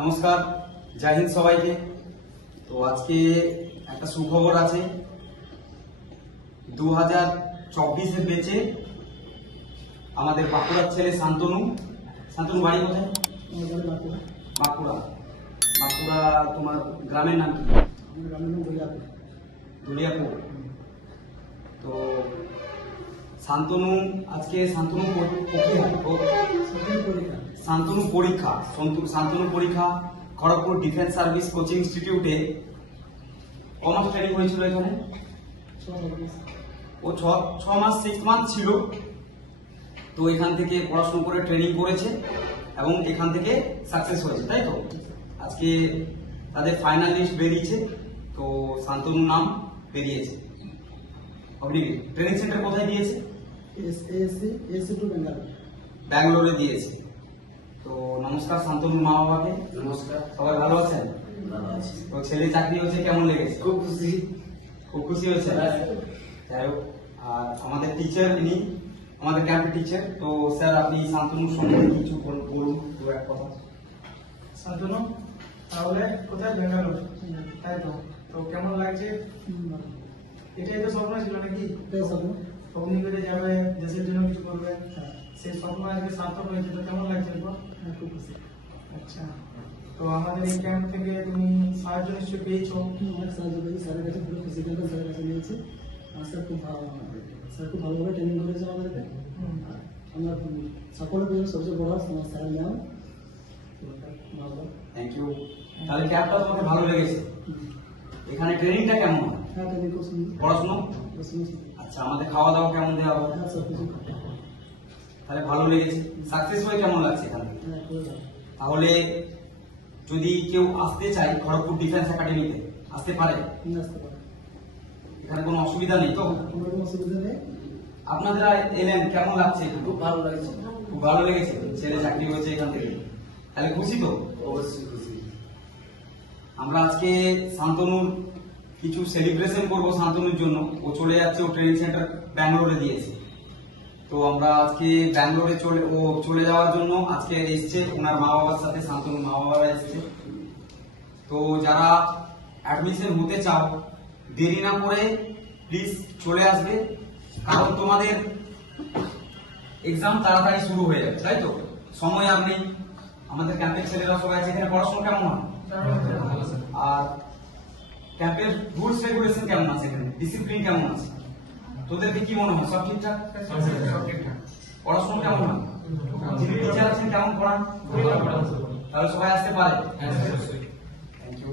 নমস্কার, জয় হিন্দ সবাইকে। তো আজকে একটা সুখবর আছে। 2024-এর বেচে আমাদের বাঁকুড়ার ছেলে শান্তনু বাড়ি কোথায়? বাঁকুড়া। তোমার গ্রামের নাম কি? দুলিয়াপুর। তো শান্তনু পরীক্ষা খড়গপুর ডিফেন্স সার্ভিস কোচিং ইনস্টিটিউটে কমার্স ট্রেনিং হয়েছিল। এখানে ও 6 মাস 6 মান্থ ছিল। তো এখান থেকে পড়াশোনা করে ট্রেনিং করেছে এবং এখান থেকে সাকসেস হয়েছে, তাই তো? আজকে তাদের ফাইনাল লিস্ট বেরিয়েছে। তো শান্তনুর নাম বেরিয়েছে। আপনি ট্রেনিং সেন্টার কোথায় দিয়েছে? ব্যাঙ্গালোরে দিয়েছে। তো নমস্কার শান্তনুর মা বাবাকে। নমস্কার। সবাই ভালো আছেন? তো ছেলে চাকরি হচ্ছে, কেমন লেগেছে? খুব খুশি হয়েছে। যাই হোক, আর আমাদের টিচার, ইনি আমাদের ক্যাম্পের টিচার। তো স্যার, আপনি শান্তনুর সম্বন্ধে কিছু বলুন, দু এক কথা। শান্তনু তাহলে কোথায়? ব্যাঙ্গালোর, তাই তো? তো কেমন লাগছে? এটাই তো স্বপ্ন ছিল নাকি? অগ্নিবীরে যাবে, দেশের জন্য কিছু করবে, সেই স্বপ্ন আজকে সার্থক হয়েছে। তো কেমন লাগছে? খুব খুশি। আচ্ছা, তো আমাদের এই ক্যাম্প থেকে তুমি সাহায্য নিশ্চয়ই পেয়েছো? অনেক সাহায্য পেয়েছি, স্যারের কাছে পুরো ফিজিক্যাল স্যারের কাছে নিয়েছি। স্যার খুব ভালোভাবে ট্রেনিং করেছে আমাদেরকে। আমরা সকলের পেয়েছি, সবচেয়ে বড় আমার স্যার ম্যাম। Thank you. তাহলে ক্যাম্পটা তোমাকে ভালো লেগেছে? এখানে ট্রেনিংটা কেমন? হ্যাঁ, ট্রেনিং করছি। পড়াশোনা? আচ্ছা, আমাদের খাওয়া দাওয়া কেমন দেওয়া হবে? হ্যাঁ, সব কিছু। তাহলে ভালো লেগেছে। সাকসেস হয়ে কেমন লাগছে এখানে? হ্যাঁ, খুবই ভালো। তাহলে যদি কেউ আসতে চায় খড়গপুর ডিফেন্স একাডেমিতে, আসতে পারে? আসতে পারে। এখানে কোনো অসুবিধা নেই তো? কোনো অসুবিধা নেই। আপনারা এলেন, কেমন লাগছে? খুব ভালো লাগছে। খুব ভালো লেগেছে। ছেলে চাকরি হয়েছে এখান থেকে, তাহলে খুশি তো? অবশ্যই খুশি। আমরা আজকে শান্তনুর কিছু সেলিব্রেশন করবো শান্তনুর জন্য। ও চলে যাচ্ছে, ও ট্রেনিং সেন্টার ব্যাঙ্গালোরে দিয়েছে। তো আমরা আজকে ব্যাঙ্গালোরে চলে যাওয়ার জন্য আজকে এসছে ওনার মা বাবার সাথে। শান্তনুর মা বাবারা এসছে। তো যারা অ্যাডমিশন হতে চাও, দেরি না করে প্লিজ চলে আসবে, কারণ তোমাদের এক্সাম তাড়াতাড়ি শুরু হয়ে যাবে, তাই তো? সময় আর নেই। আমাদের ক্যাম্পের ছেলেরা সবাই আছে। এখানে পড়াশোনা কেমন হয়? আর ক্যাম্পের রুলস রেগুলেশন কেমন আছে? এখানে ডিসিপ্লিন কেমন আছে? তোদেরকে কি মনে হয়? সব ঠিকঠাক? পড়াশোনা কেমন হয়? যিনি টিচার আছেন কেমন পড়ান? তাহলে সবাই আসতে পারে? Thank you.